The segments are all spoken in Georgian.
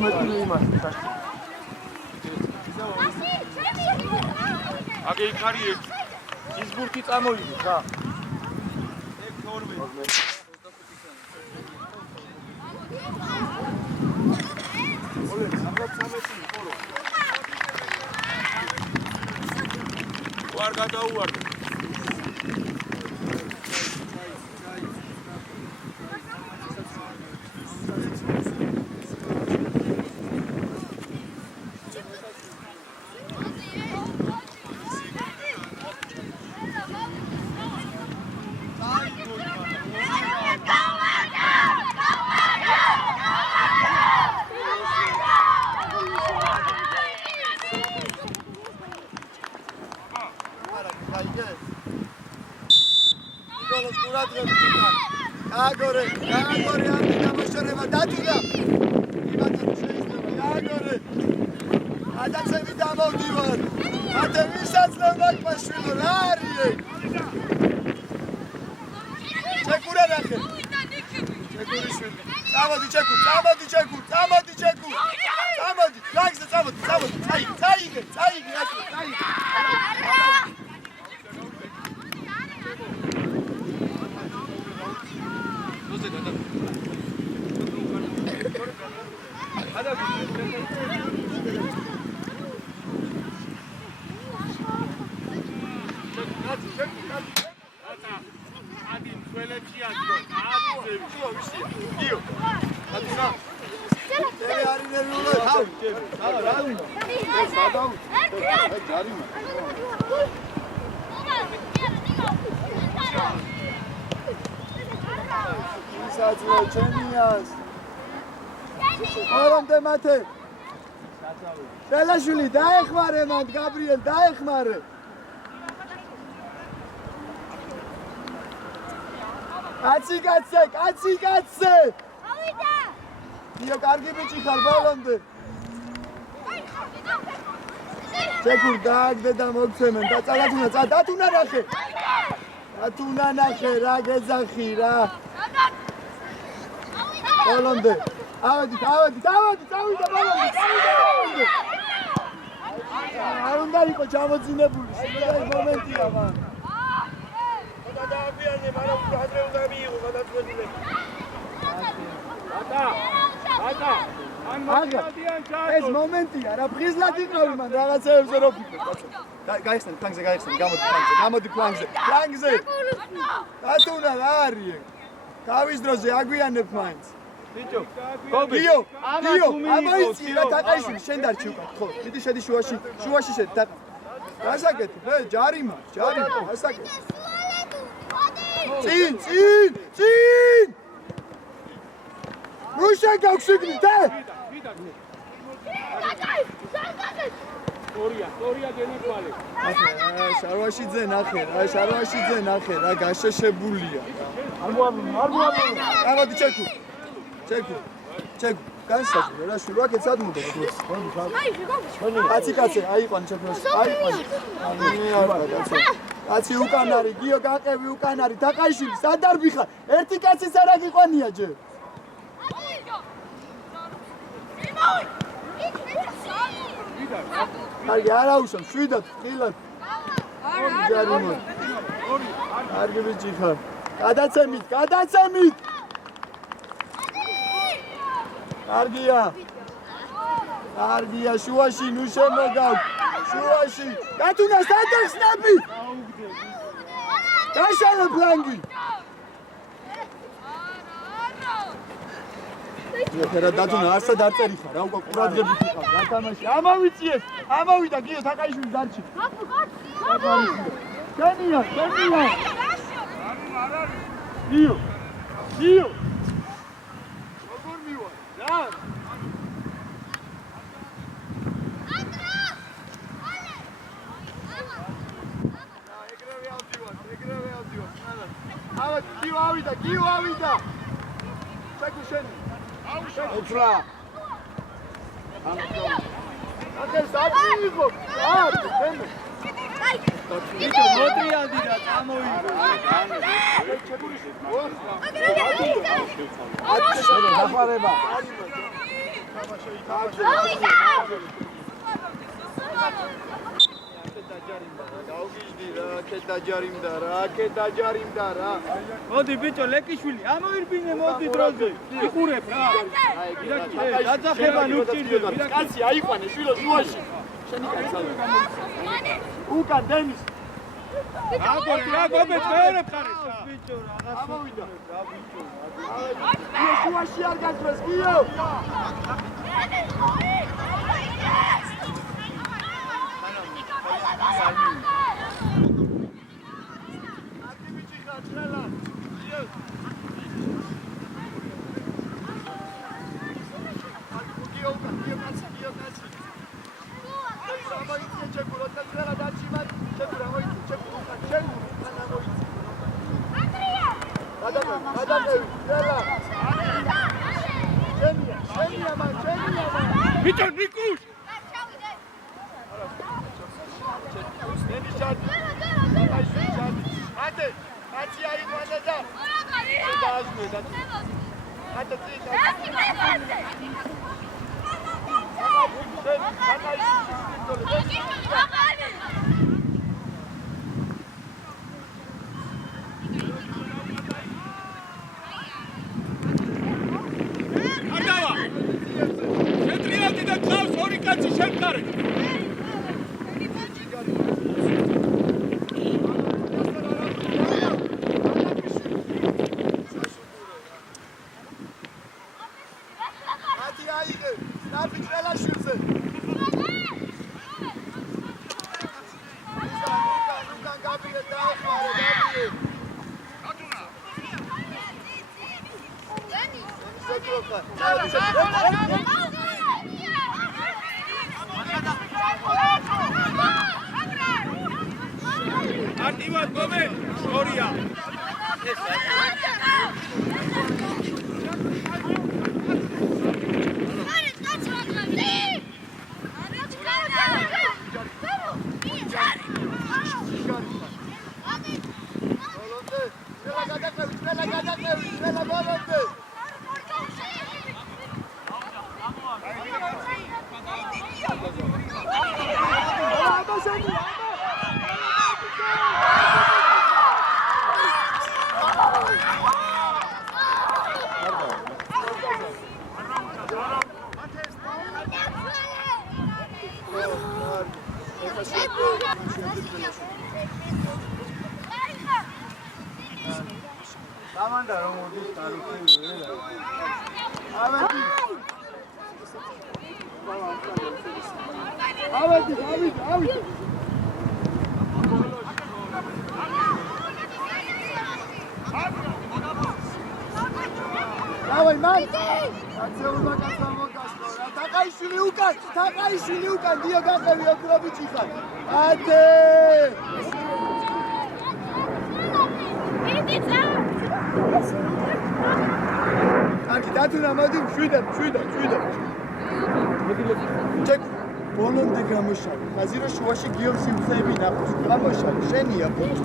მეთქული იმას. აგე იქ არის ერთი. გიზბურთი წამოვიდეთ რა. ვარ გადაუვარდა. Agore, anche გამოშორება დათუნა. იმათან შეიძლება, აგორე. ადაცები დამოვდივარ. ათე ვისაც ლევაკმაშვილო რა არის? ჩეკურა ნახე. ჩეკურიშვილი. წამოდი ჩეკურ, წამოდი ჩეკურ, წამოდი ჩეკურ. წამოდი, ლაგზე წამოდი, წამოდი. წაიგე, აკეთე, წაიგე. ორამდე მათე სელაშვილი დაეხმარე მანდ გაბრიელ დაეხმარე კაცი ავიდა დიო კარგი ბიჭი ხარ ბოლომდე ჩეკურ დააგდე და მოგცემენ დათუნა ნახე რა გეძახი რა ბოლომდე ავედით, წავიდა ბოლომდე. არ უნდა იყო ჩამოძინებული, ეს მომენტია მან. და დააგვიანე, მაგრამ ადრე უნდა მიიღო გადაწყვეტილება. ატა. ან მომენტიან ჩაატო. ეს მომენტია, რა ფხიზლად იყავი მან რაღაცეებზე რო ფიქრობ. გაიხსენ, გამოდი ფლანგზე. დათუნა რა არის? თავის დროზე აგვიანებ მაინც. დიო, ამოიცი რა თაყაიშვილი შენ დარჩი უკან, ხო, მიდი შედი შუაში შედი და გასაკეთე, ჯარიმა, გასაკეთე. წინ! ნუ შენ გავხსიგნი, და! სტორია გენიკვალი. შარვაშიძე ნახე, რა გაშეშებულია. არ მოამბობ. ამოდი ჩეკუ, განსაჭირო რა შუა კეცად მოდო. კაცი, აიყვან ჩეკუს, აიყვან. კაცი უკან არის, გიო გაყევი უკან არის, თაყაიშვილი, სად არ ვიხარ? ერთი კაცის არა გიყვანია ჯერ. კარგი, არა უშავ, შვიდად, ყილად. ჯარიმა. კარგი ბიჭი ხარ. გადაცემით. კარგია, შუაში, ნუ შემოგავ. შუაში. დათუნა, სად ახსნები? გაშალე ფლანგი. რა დათუნა, არსად არ წერი ხარ, რა უკვე ყურადღებით იყავ, რა თამაში. ამოვიწიეს, ამოვიდა გიო თაყაიშვილი დარჩი. გენია. გიო. როგორ მივარ? რა? ეგრევე ავდივარ. გიო ავიდა. ჩეკუ შენი. ოფრა. აკეთე საჭირო. დემე. ვიდეო მოტრიალდი და წამოვიდა. ჩეკურის. დახარება. დაჯარიმდა რა. მოდი ბიჭო, ლეკიშვილი, ამოირბინე მოდი დროზე. იყურებ რა. დაძახება ნუ გჭირდება. კაცი აიყვანე შვილო შუაში. შენი კაცია. უკან დენის. რა გობეთ მეორე მხარეს რა. ბიჭო, რაღაც ამოვიდა. რა ბიჭო. შუაში არ გასვეს გიო. ბიჭო, ნიკუშ! არტივად გომე, შორია. Amanda რომ მოდის კაროქი ვერა. ავედი. დავაი მან. აცეულმა გასამოგასწრო რა. თაყაიშვილი უკან დიო გაყევი ოკრობიჩი ხარ. ათე. Კარგი, დათუნა მოდი, შვიდად. ჩეკ, ბოლომდე გამოშალე. ხაზი რომ შუაში გიომ სიმწეები ნახოს. გამოშალე, შენია ბოჭი.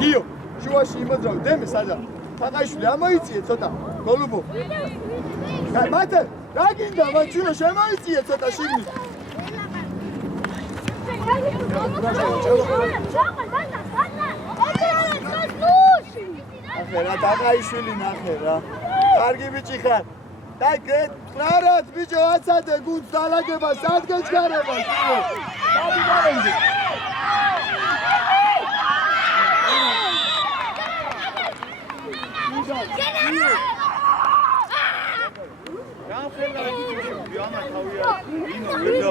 გიო, შუაში იმოძრავ, დემე სადა. თაყაიშვილი ამოიწიე ცოტა. გოლუბო. მათე, რა გინდა, მანჩილო შემოიწიე ცოტა შიგნით. ახერა თაყაიშვილი ნახე რა. კარგი ბიჭი ხარ. და გეტრარად ბიჭო აცადე გუნდს დალაგება სად გეჩქარება შვილო. დადი დაენდი. გამხელა იგი ამა თავია ინო ვიდა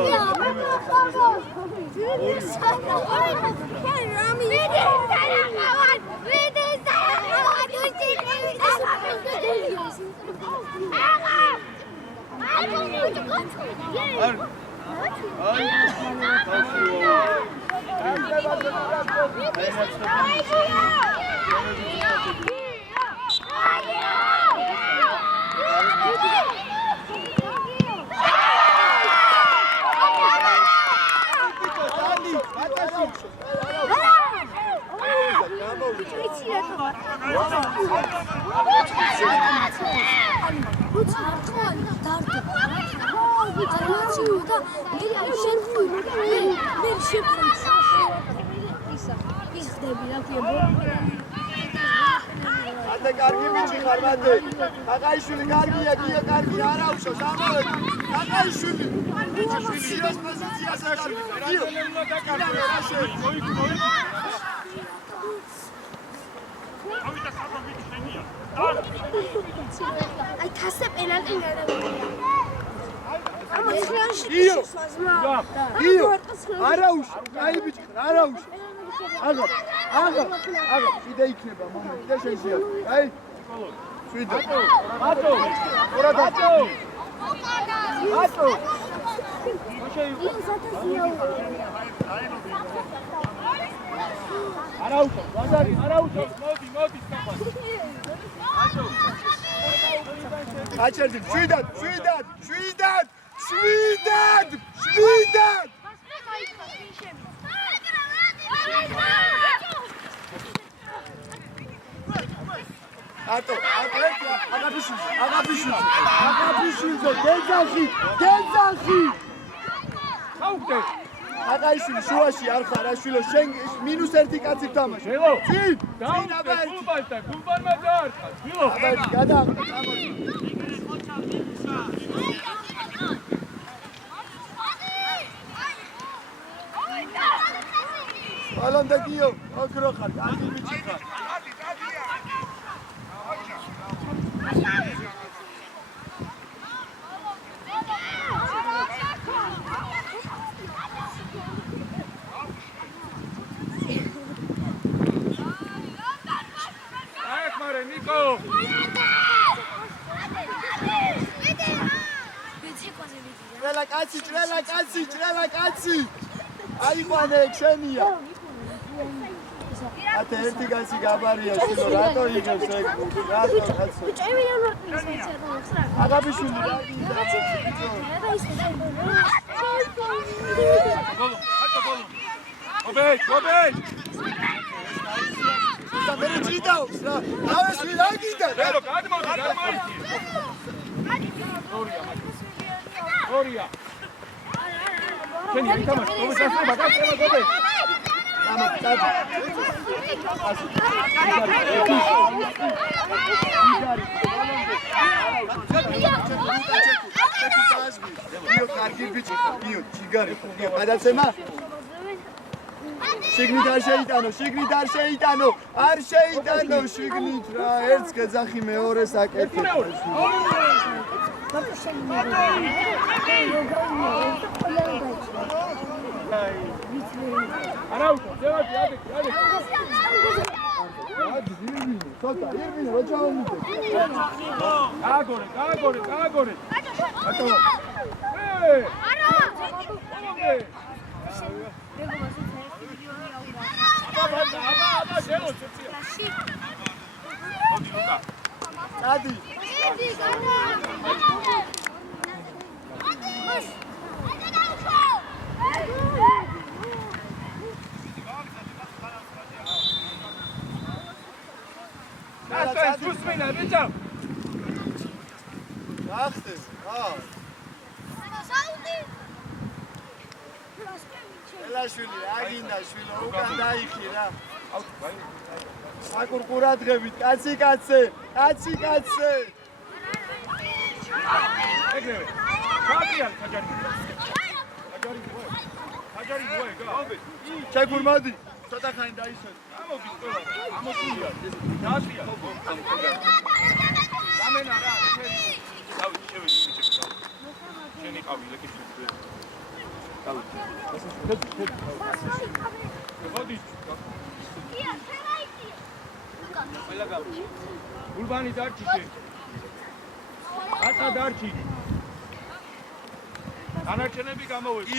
Ate კარგი მიჩი ხარ მათე. კაკაიშვილი კარგია, გია კარგი არა უშავს ამავე. კაკაიშვილი. სიას პოზიციას ახალი. გიო. აი თასე პენალტი გადაგია. გიო. გიო. არა უშავს. აი ბიჭი, არა უშავს. აღარ. კიდე იქნება მომენტი და შეიძლება. აი. შვიდე. ატო. არა უშავს, ლაზარი, არა უშავს, მოდი, სტაფან. აჩერდი, შვიდად. ატო, აგაბიშვილზე, გენძახი. ხაუხდე. აკაიშვილი შუაში არ ხარ, აშვილო, შენ -1 კაცი თამაში. წინ, აბა ერთი. გულბარმა დაარტყა, ვილო. აბა ერთი გადაახტა, წამოდი. ალონდა გიო, ოქრო ხარ, კარგი ბიჭი ხარ. ნიკო. ჭრელა კაცი. აიყვანე, შენია. ate ერთი კაცი გაბარია, შილო, რატო იღებს ეგ? რატო კაცო? აგაბიშვილი რა გინდა? გობეჯ. და მე ჯიდავს რა. ავესვი რა გინდა? ველო, გადმოდი. ორია. შენი ითამაშ, გობეჯ გასწრება, გობეჯ. გიო კარგი ბიჭი, გიო ჩიგარი, გიო გადაცემა. შიგნით არ შეიტანო, შიგნით რა, ერთს გეძახი მეორეს აკეთებ. არა უშავს, დევადი, ადექი. ცოტა, ირბინო, რა ჩაომიდე. გააგორე. ატო. არა. აბა, შენო შეცია. მოდი ლუკა. წადი. გასწრებს უსმინა, ბიჭო. გახდეს, ელაშვილი, რა გინდა შვილო, უკან დაიხი რა. აკურკურადღებით, კაცი. ეგრევე. ხაჭარი, ხაჭარი. ჩეკურმადი, ცოტა ხანი დაისვენ. ამოდის ყველა. ამოსულია. დაშია. გამენა რა, შენი. დავით, შევედი ბიჭები. შენი ყავი ლეკით. დავით. მოდი. ყველა გავი. გულბანი დარჩი შენ. ატა დარჩი. ანარჩენები გამოვედი.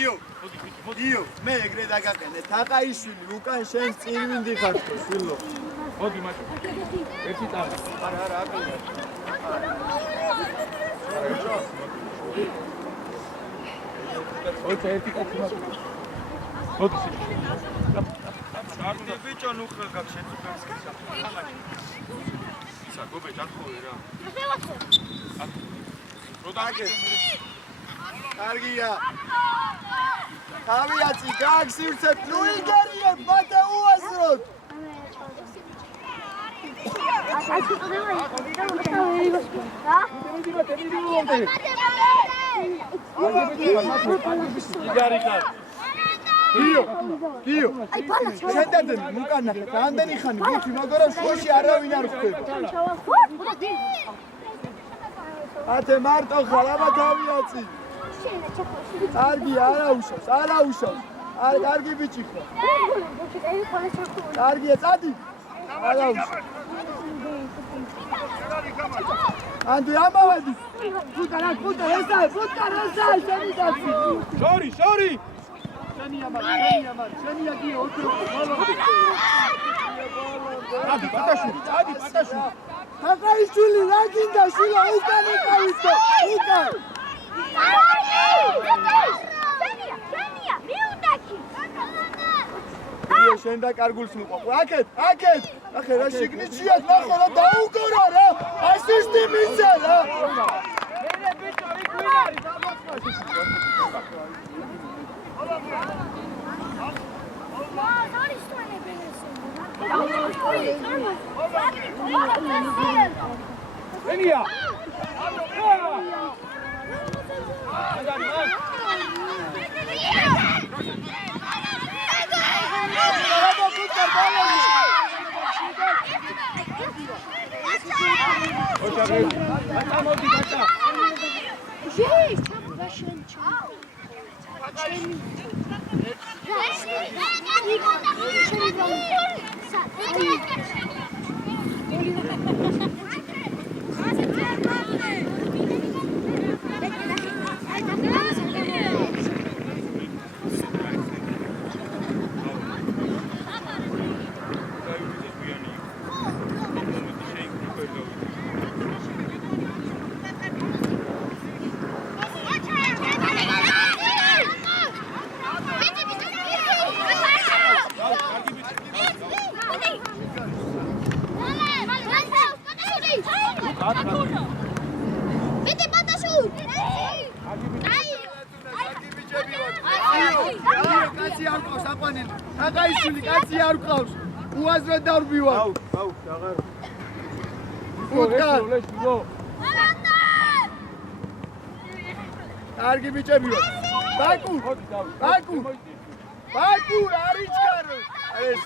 გიო, მე ეგრე დაგაყენე. თაყაიშვილი, უკან შენ წირვინდი ხარ, შვილო. მოდი მაშინ. ერთი წამი. არა, აკეთე. ოი, ერთი კაცი მოდი. მოდი. მარტო ბიჭო ნუ ხელ გაქვს შეწუხებს. ისა გობე დახოვე რა. როდაგე. კარგია. თავიაცი გაგსივცებ, ნუ იგერიებ, მათე უაზროთ. დიო შენდენ მუკანახეთ ამდენი ხანი გუთი მაგრამ შუაში არავინ არ ხვდება ათე მარტო ხარ აბა თავიაცი კარგი არაუშავს არ კარგი ბიჭი ხარ კარგია წადი არაუშავს ანდი ამავედი ფუტკარა შენიდაცი შორი შენია გიო ოქრო ადი პატაშვილი თაკაიშვილი რა გინდა შვილო უკან იყავისო უკან შენია მიუნდაკი შენ და კარგულს მიყვაყო აქეთ ახე რა შიგნიჩიათ ნახო რა დაუგორა რა ასისტი მისცა რა მე ბიჭო იქ ვინ არის ამასვაში Venia! კაცი არ ყავს უაზრად დავბივარ აუ აღარ ფუტკარ კარგი ბიჭები ვარ ბაკუ არ იჩქარო ეს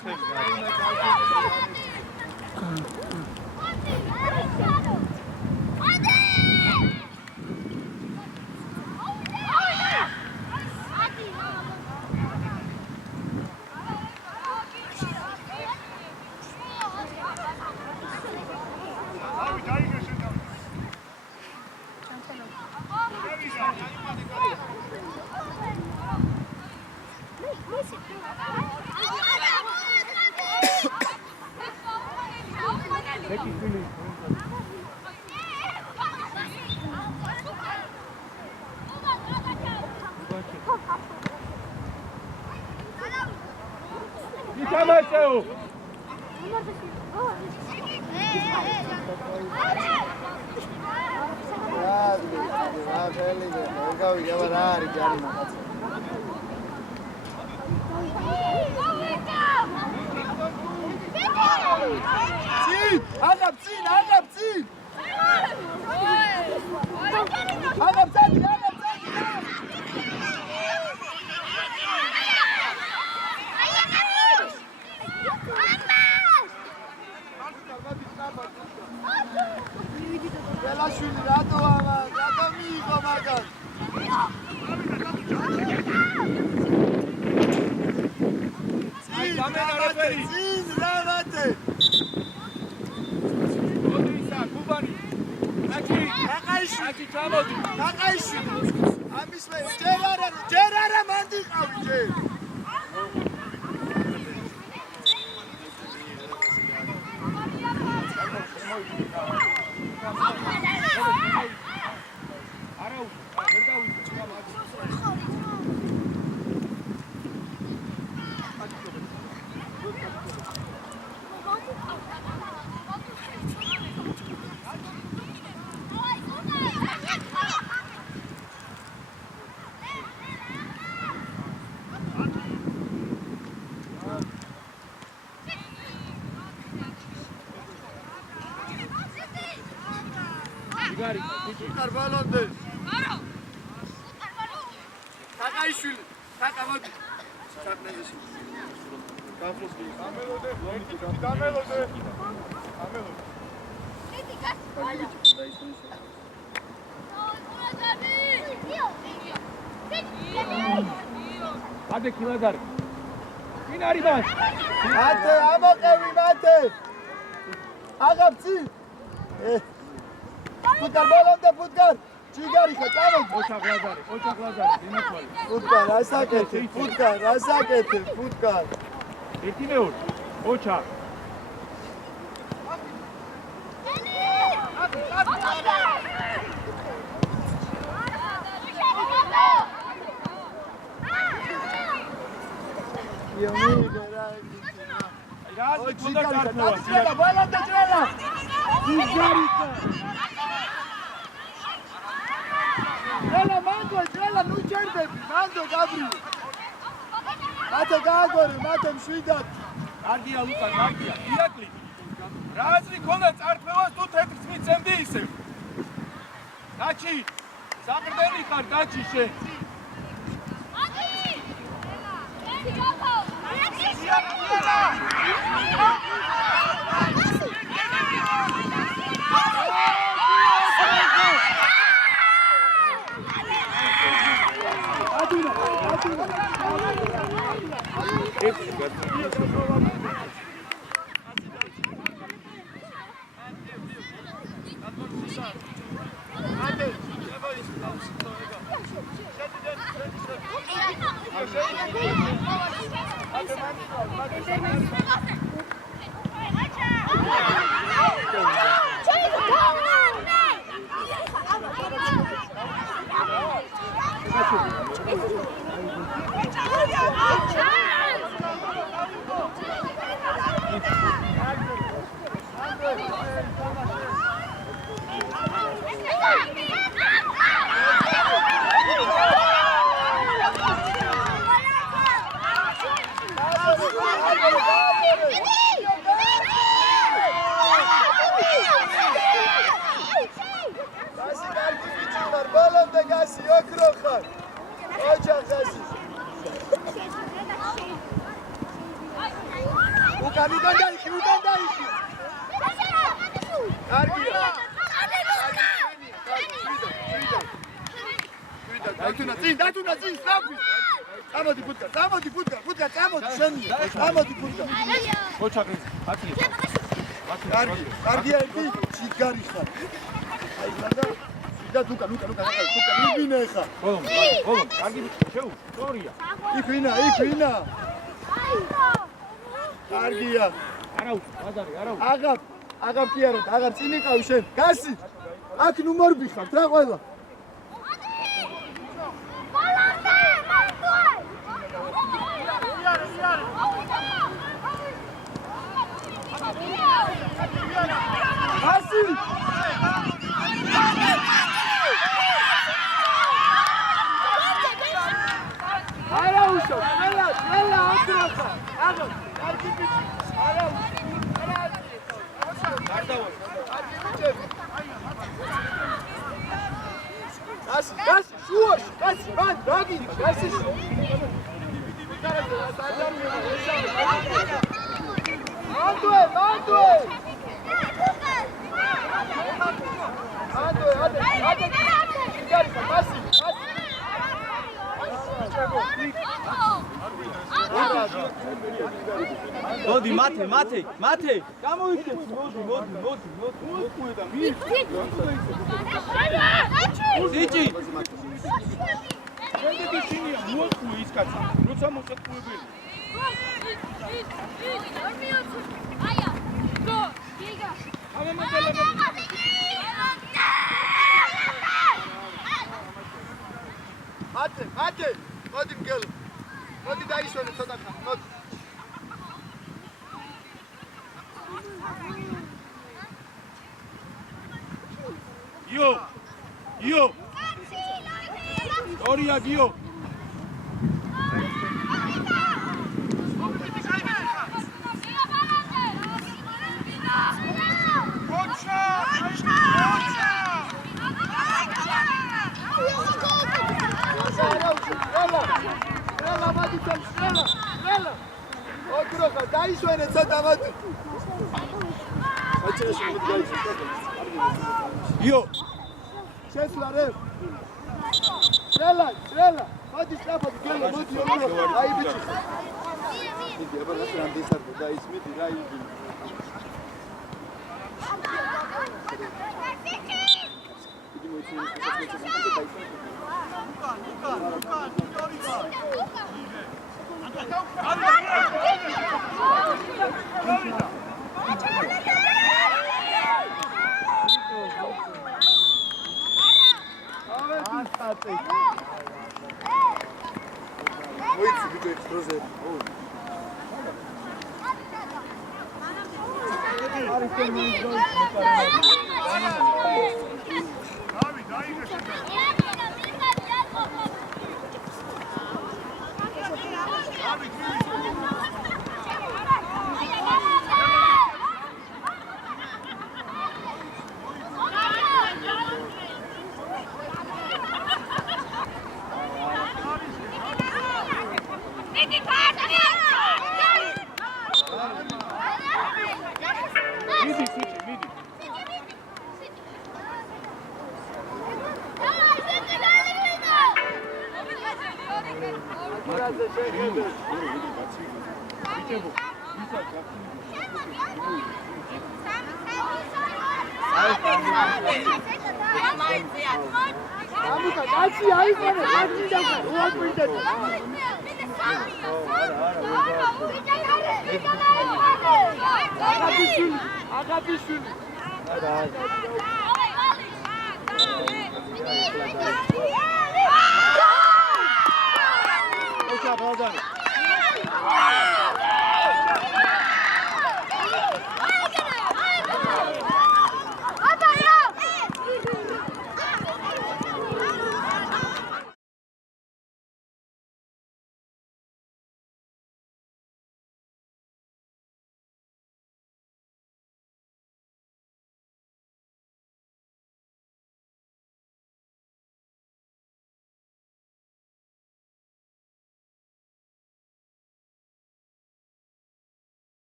გარიცხა, ბიჭი. უკარ ბოლომდე. თაყაიშვილი, თაყა მოდი. საქმეზე. გამოსდი. გამელოდე. Ade kiladar. Vin არის მას? მათე, ამოყევი მათე. აღაბცი. ფუტკარ ბოლომდე ფუტკარ. ჯიგარი ხა, წამოდი. ოჩაღ ლაზარი, მიმოთვალე. ფუტკარ, ასაკეთე, ფუტკარ, ასაკეთე, ფუტკარ. ერთი მეორე. ოჩაღ. Ой, джигары, бოლომდე ჭრელა. ჯიგარი ხა. ჭრელა, ნუ ჭერდები, მანდო გაბრი. მათე გააგორე, მათე მშვიდად. კარგია ლუკა, კარგია. ირაკლი. რა აზრი ქონდა წარქმევას თუ თეთრს მიცემდი ისე? გაჩი. საყრდენი ხარ, გაჩი შენ. ბოლომდე გასი, ოქრო ხარ. ოჯახ გასი. უკანიდან დაიხი. კარგია. დათუნა წინ, სწრაფი. წამოდი ფუტკარ, შენი. წამოდი ფუტკარ. ოჩაღი, ათია. კარგია ერთი, ჯიგარი ხარ. აი, და ლუკა, იბინე ხა. ბოლომ, კარგი შეუ, სწორია. იქ ვინა. კარგია. აღარ კი არა, აღარ წინ იყავი შენ. გასი. აქ ნუ მორბი ხართ რა ყველა. გასი. არა უშო, ელა აკრახა. აღარ, კარგი ბიჭი. არა უშო. გასი, შუაში, მან, რაგინი, გასი. მანდოე. მოდი, მათე. გამოიქცე, მოდი. სიჭი. შემდეგ ისინია მოაწყო ის კაცი, როცა მოსაწყუებელი. მათე, მოდი მგელო. მოდი დაიშვენე ცოტა ხანი, მოდი. იო. ორია გიო. ოქროხა დაიშვენე ცოტა მოდი. აჩერაში მოდი გაიშვენე. იო. შესვლა რე. ტრელა. მოდი სწრაფად გელა მოდი ოქროხა. აი ბიჭი. მიდი აბა რა ტრანზისტორი დაისმედი რა იგი.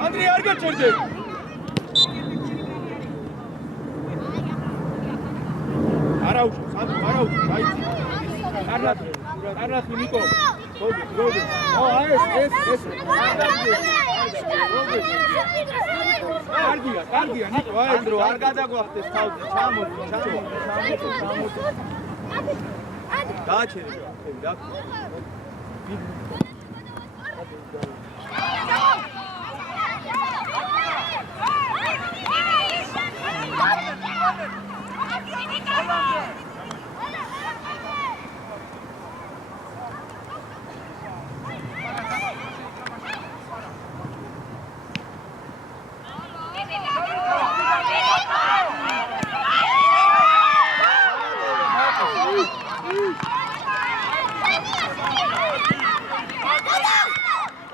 Andrei, arga çerdi. Arauz, haydi. Arnat Niko. Gobi. Es. Argia, Niko, Andro, argada gohtes, çamo. Daha çevir.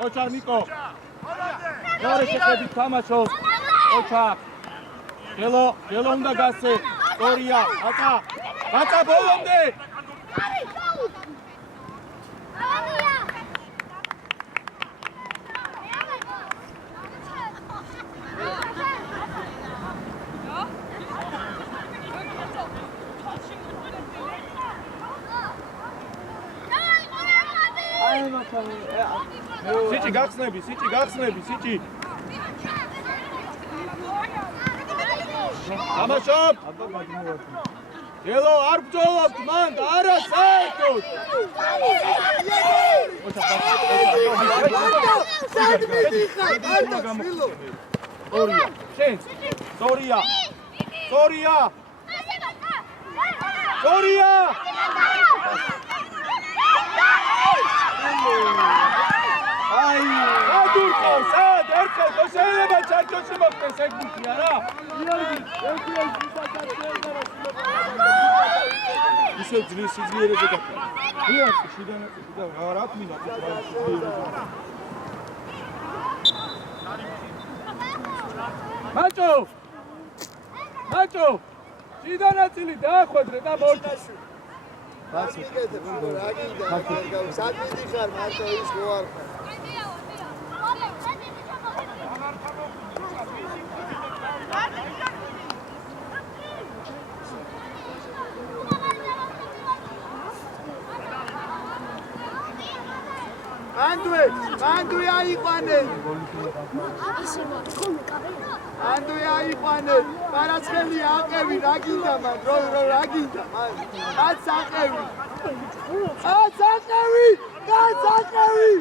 Očak Niko. Gore შეხედი თამაშობს. Očak. Gelo უნდა გასცე. Storija, Aca ბოლომდე. Sici გახსნები. თამაშობ. გელო არ ბრძოლობთ მან და არა საერთოდ. Storija! Ai, adurco, sad, erkal, to შეიძლება ჩარჩოში მოხდეს ეგ ბუთი არა? ისე სიძლიერეზე დაკარგა. დიახ, შიდანაწილი და რა თქმა უნდა, მაჭო! მაჭო! შიდანაწილი დაახვედრე და მოჭი. ბაცი რა გინდა სადმიდი ხარ მარტო ის მოარ Andui aiqane. Andui aiqane. Paratskheli aqevi ra ginda man. Ro ra ginda man. Gats aqevi. Gats aqevi. Gats aqevi.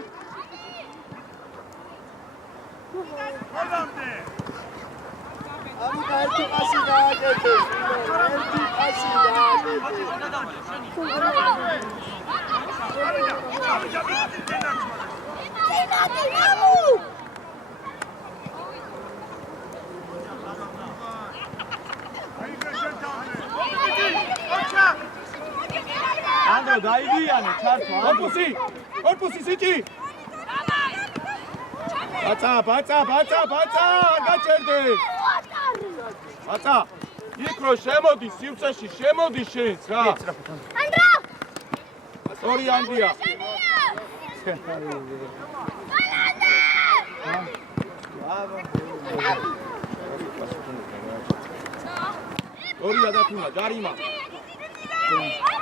Ami erti qasi gaaqete. Erti qasi gaaqete. Andro, დაიგიანე, ჩართვა. Корпуси, სიჭი. ბაცა, გაჩერდე. ბაცა, იქრო შემოდი სივრცეში, შემოდი შენს რა. ანდრო! ორი ანდია. ორი ადათუნა, ჯარიმა.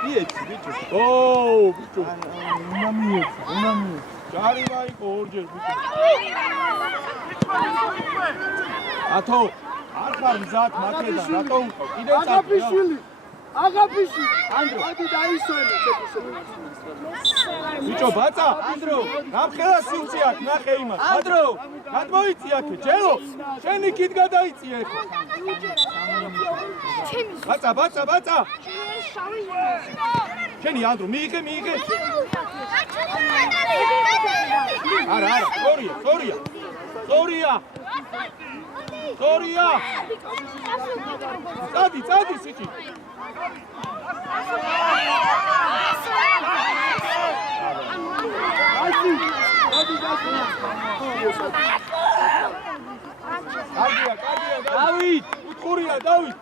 მიეცი ბიჭო. ოუ, ბიჭო. უნდა მიეცი. ჯარიმა იყო ორჯერ ბიჭო. ათო, არ ხარ მზად მაქედან, რატო უკავ? კიდევ აგაფიშვილი. ანდრო, ადი დაისვენე შეკუსები. ბიჭო, ბაცა, ანდრო, გამხელა სიუცი აქ, ნახე იმას. ანდრო, გადმოიცი აქე, ჯელო. შენი კიდ გადაიწია ეხლა. ბაცა. შენი ანდრო, მიიღე. არა, სორია. წადი, სიჭი. დავით, უთხურია, დავით.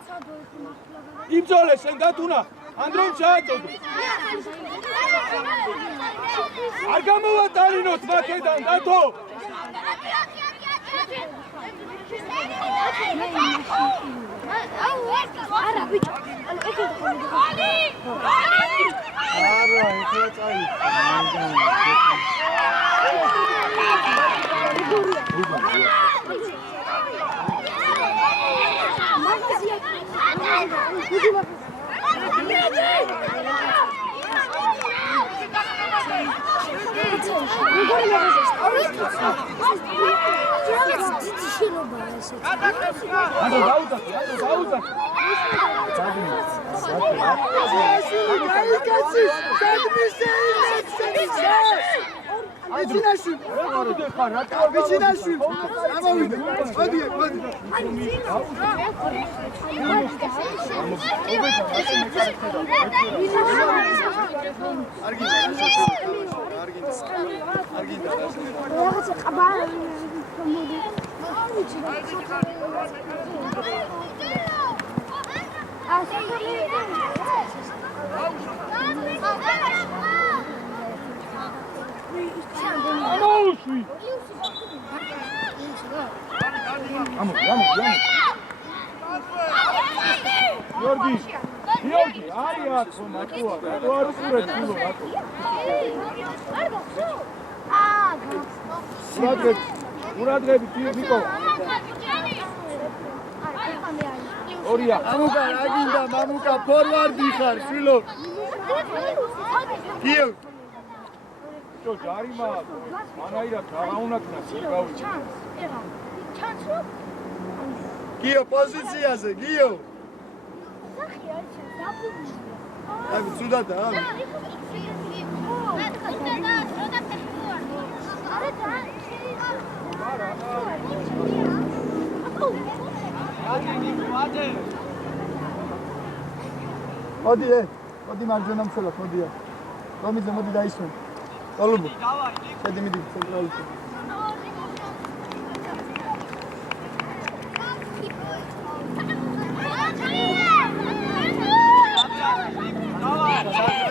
იბრძოლე შენ დათუნა, ანდრომ ჩააწოდო. არ გამოვატარინოთ მაქედან, დათო. არა ბიჭო, Γιώργη, άρια ακόμα, το αρκούρε τσούλο, ουρადρები, Νიკო. ორია. მამუკა, რა გინდა, მამუკა, ფორვარდი ხარ, შვილო. გიო. čo ჯარიმა, მანაირად რა უნაკნა შეგავიჭი. გიო, პოზიციაზე, გიო. აი, ცუდადა, აი. მოდი. მოდი მარჯვენა მცველად, მოდია. რომიძე, მოდი დაისვენ. კოლუმბო. შედი მიდი ცენტრალში.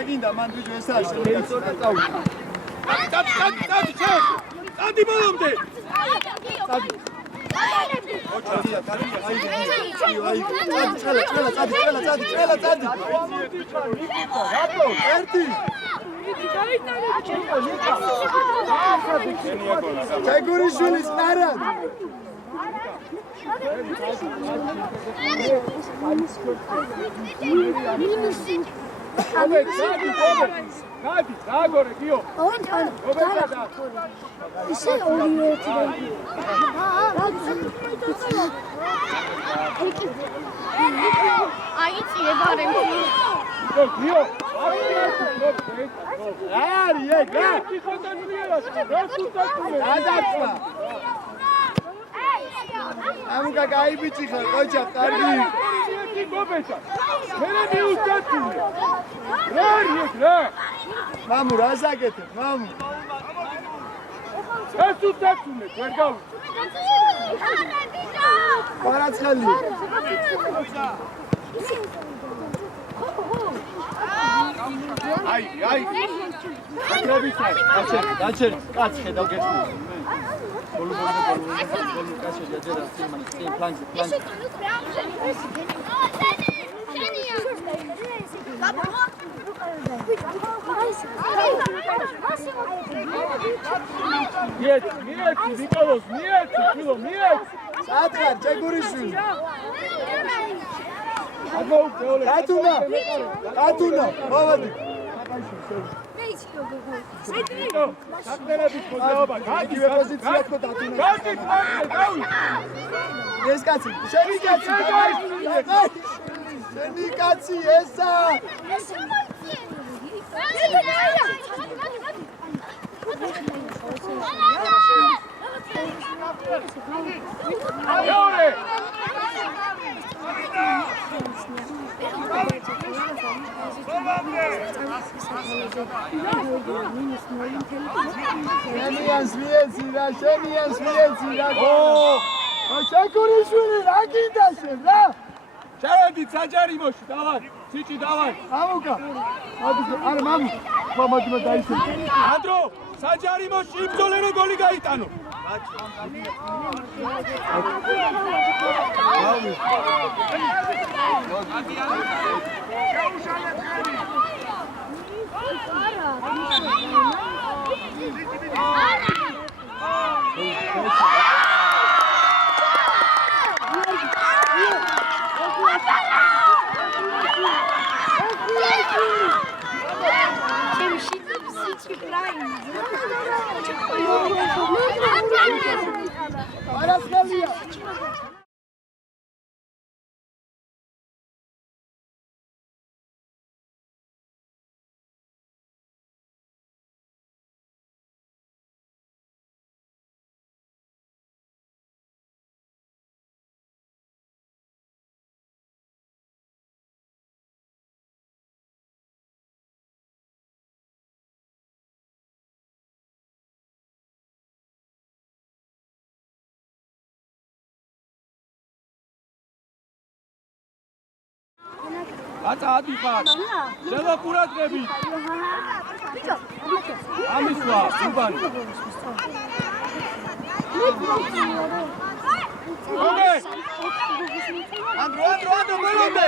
გინდა მან ბიჭო ეს არის შეიძლება წავიდე. წადი ბოლომდე. წადი. ოჩადია, კარგია, აიგე. წადი. რატო? ერთი. ჩეგურიშვილის ნარად. გადი, დააგორე, გიო. ისე ორი ერთი აიწიე ბარემ გიო. არის ეგ, რა? ადაცვა. ამუკა გაიბიჭი ხარ, ყოჩა, კარგი. ერთი გობეჭა. მერე მიუსტატული. რა არის რა? მამუ, რა საკეთებ, მამუ? ეს უსტატული, ვერ გავუწევ. ყარაცხელი. აი. აკრებიცარ, დაჩერი, კაცი ხედავ გეცნო. ბოლო კაცი დაჯერა სიმან, ფლანგი. მიეც, ნიკოლოს, მიეც. სათხარ, ჩეგურიშვილი. აგოუგეოლე. კატუნა, მოვადი. საკტერების მოძრაობა, იგივე პოზიცია თქო დატუნა. გადი, დავი. ეს კაცი, შენი კაცი. შენი კაცი ესა. მეორე. შენიანს მიეცი რა. ჩეკურიშვილი, რა გინდა შენ რა? შევედით საჯარიმოში, დავარ. სიჭი დავარ. ამუკა. არა მამუ. მომადმა დაისვენ. ანდრო, საჯარიმოში იბრძოლე გოლი გაიტანო. არასხელია. აწა ადიხარ. შევ ყურადღები. ამისვა, უბანი. ოკე. ანდრო, ბოლომდე.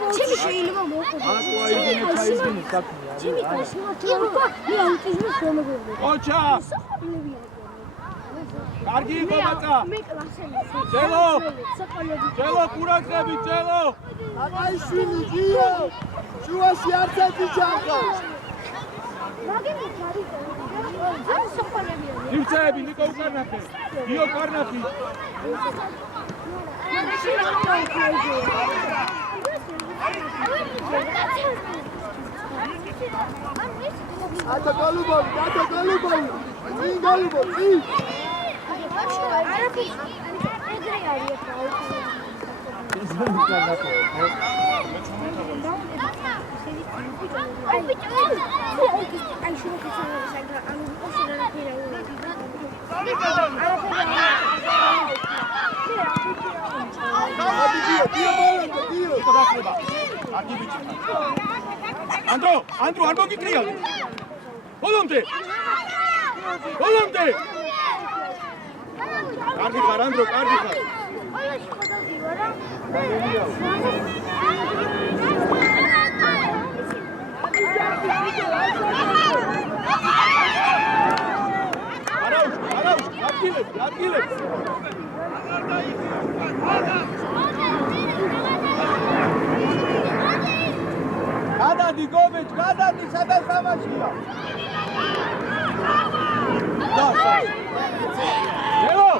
ჩემი შეიძლება ოჩა. კარგი იყო მაწა. ჯელო ყურადღები, ჯელო. აკაიშვილი გიო. შუაში არც ერთი ჯანყავს. ივცეები, ნიკო უკარნაფე. გიო კარნაფი. Ata Golubov, წინ Golubov, წინ. Andro, არ მოგიტრიალ. ბოლომდე. კარგი ხარ, ანდრო, კარგი ხარ. არაუშ, ადგილებს. გადადი გობეჭ, გადადი, სადაც თამაშია. ელო,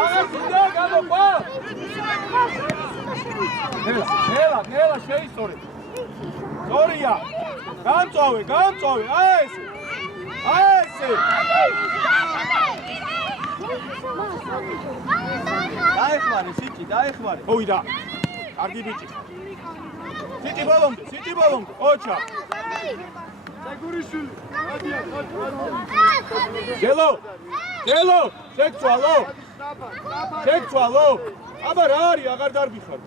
აღარ გინდა გამოყვა. ნელა შეისწორე. ზორია. გამწვავე, აი ესე. დაეხმარე, სიჭი, დაეხმარე. მოვიდა. კარგი ბიჭი. სიჭი ბოლომდე, ოჩა. სეგურიშვილი. გელო, შეგცვალო. აბა რა არის, აღარ დარბიხარ.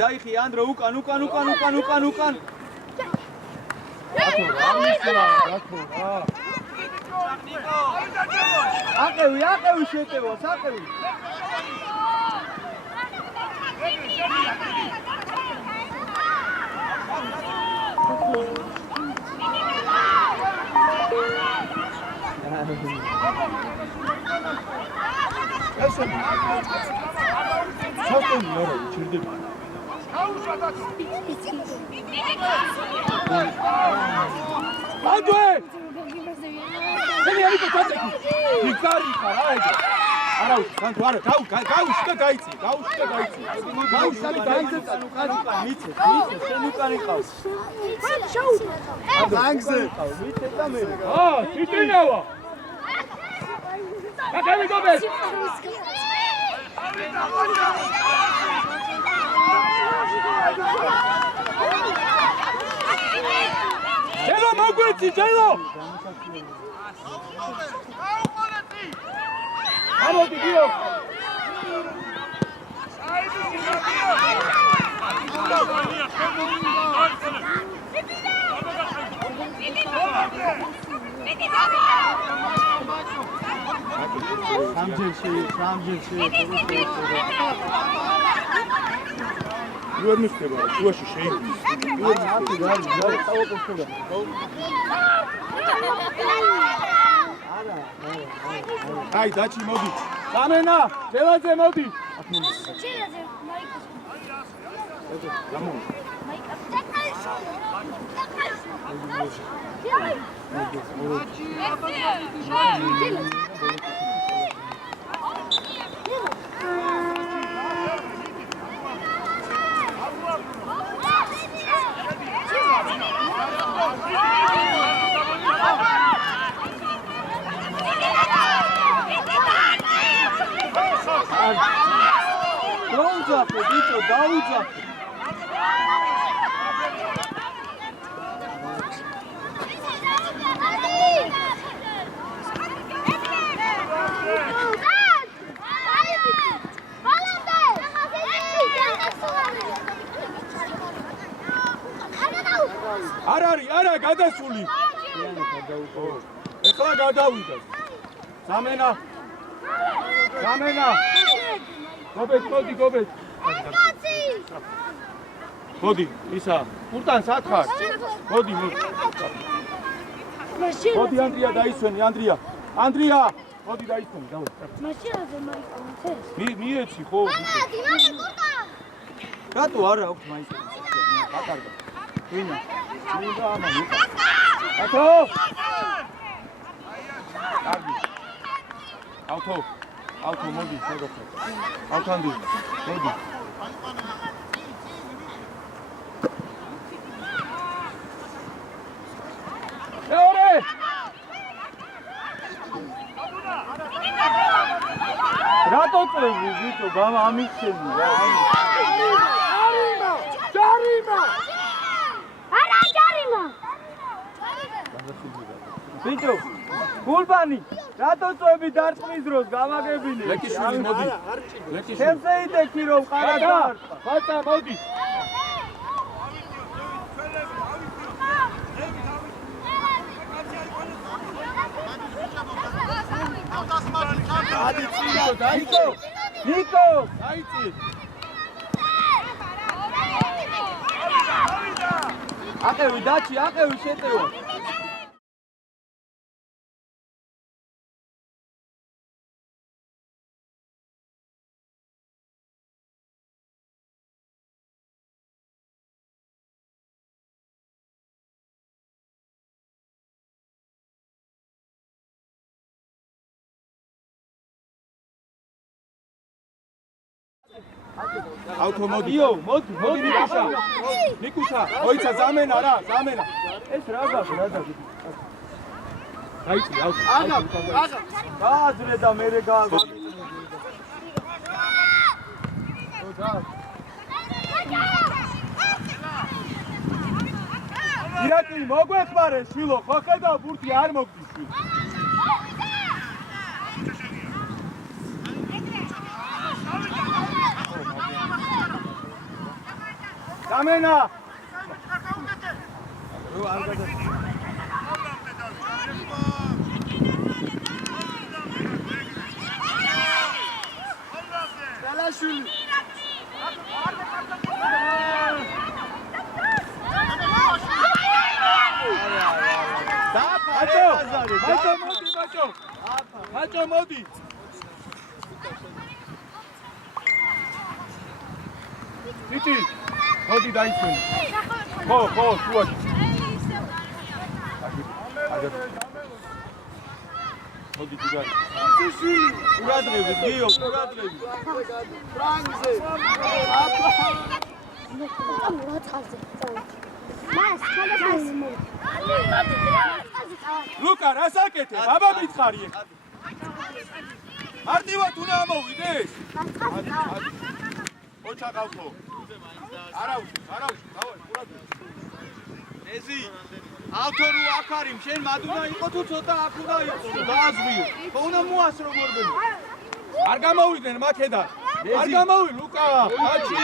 დაიხიე, ანდრო, უკან. აყევი შეტევას, აყევი. გაუშვა გაიცი. შენ უკან იყავს. ლანგზე. ციტინავა. აკავი გობეს. ჯელო მოგვეცი, ჯელო. ამოდი გიო. სამჯერში. ვერ მიხდება, შუაში შეიძლება. აი, დაჩი მოდი. სამენა, ძელაძე მოდი. დაუძაფე, ბიჭო, დაუძაფე. არა, გადასული. ეხლა გადავიდა. სამენა. გობეთ. მოდი, ისა. ურტანს ათხარ. მოდი. მოდი, ანდრია დაისვენი, ანდრია. მოდი დაისვენი, დავა. მაშინაზე მაიკონცეს. მიეცი ხო? რატო არა აქვს მაინც? აკარგა. ვინა? ათო კარგი ავთო მოდი შეგოხო ავთანდი მოდი მეორე რატო წევი ვიტო ამიქცევი რა ჯარიმა არა ჯარიმა ვიტო გულბანი რატო წევი დარტყმის დროს გამაგებინე ლეკიშვილი მოდი ლეკიშვილი შენზე იდექი რომ ყარა ხათა მოდი ადი წინო დაიწო ნიკო დაიწი აყევი დაჩი აყევი შეტევა ავთო მოდიო მოდი ნიკუშა ოიცა ზამენა რა ზამენა ეს რა გაქვს დაიწი ავთო აგა გააძრე და მერე ირაკლი მოგვეხმარე შილო ხო ხედავ ბურთი არ მოგდის Zamena! Dalaşul. Haço modi. Niti. მოდი დაიწუნ. ხო, შუაში. მოდი ჯიგარი. ყურადღებით, გიო, ყურადღებით. ფრანგზე. ლუკა, რას აკეთე? ბაბა მითხარი ეხლა. მარტივად უნდა ამოვიდეს. ოჩა გავხო. არავის, დავай, ყურადღებით. ეზი, ავტორი აქარი, შენ მადუნა იყო თუ ცოტა აქ უნდა იყო, დააზვიო. ხო უნდა მოასრო მორბენი. არ გამოვიდნენ მაქედან. არ გამოვი, ლუკა, აჩი.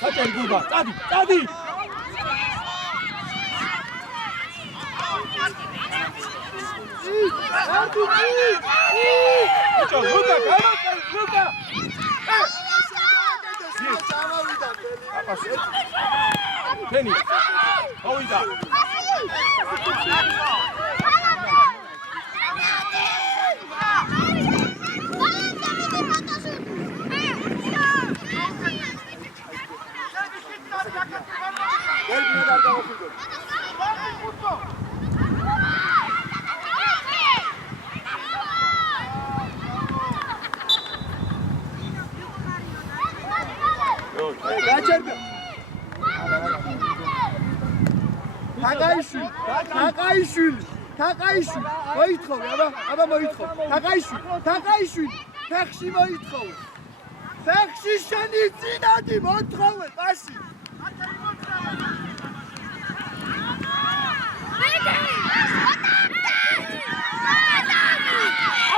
საჭერი გუბა, წადი. ლუკა, ლუკა. Teni. Ovida. თაყაიშვილი, მოითხოვე, აბა მოითხოვე. თაყაიშვილი, ფეხში მოითხოვე. ფეხში შენი წინადი მოთხოვე, პასი.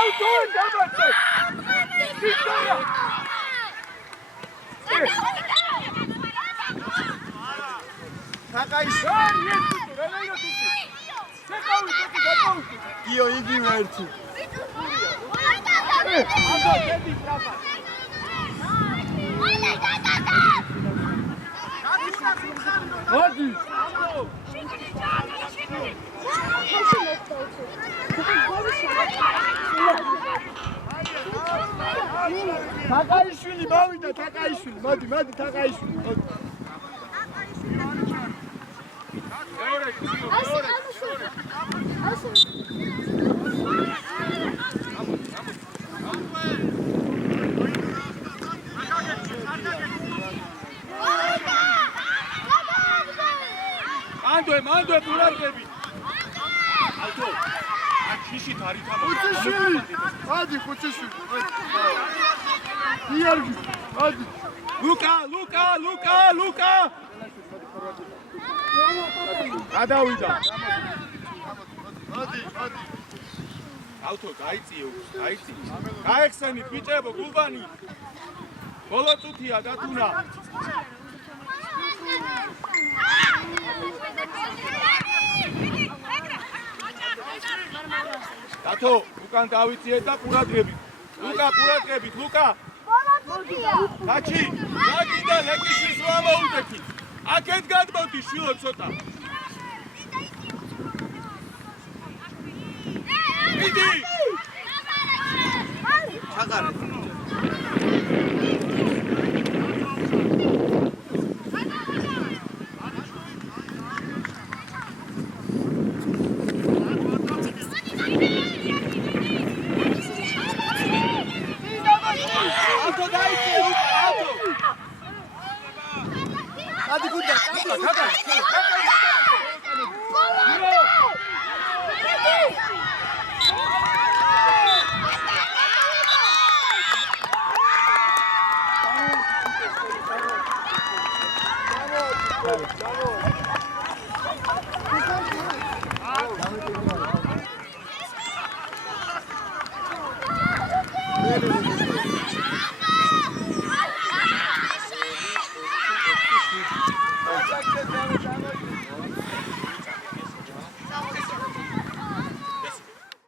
ავტოენ დამატე. ვიქტორია. თაყაიშვილი. Io იგივე ერთი. მოდი. თაყაიშვილი მოვიდა, თაყაიშვილი. მოდი, თაყაიშვილი. მანდვე პურარდები. ალტო. შიშით არ ითამაშა. ხუციშვილი. ადი ხუციშვილი. იარგი. ადი. ლუკა. გადავიდა. ადი. ალტო გაიწიო. გაეხსენით ბიჭებო გულბანი. ბოლო წუთია დათუნა. დათო, უკან დავიწიეთ და ყურადღებით. ლუკა. გაჩი და ლეკიშვილს რა მოუდექით. აქეთ გადმოდი შვილო ცოტა. მიდი. ჩაღარე.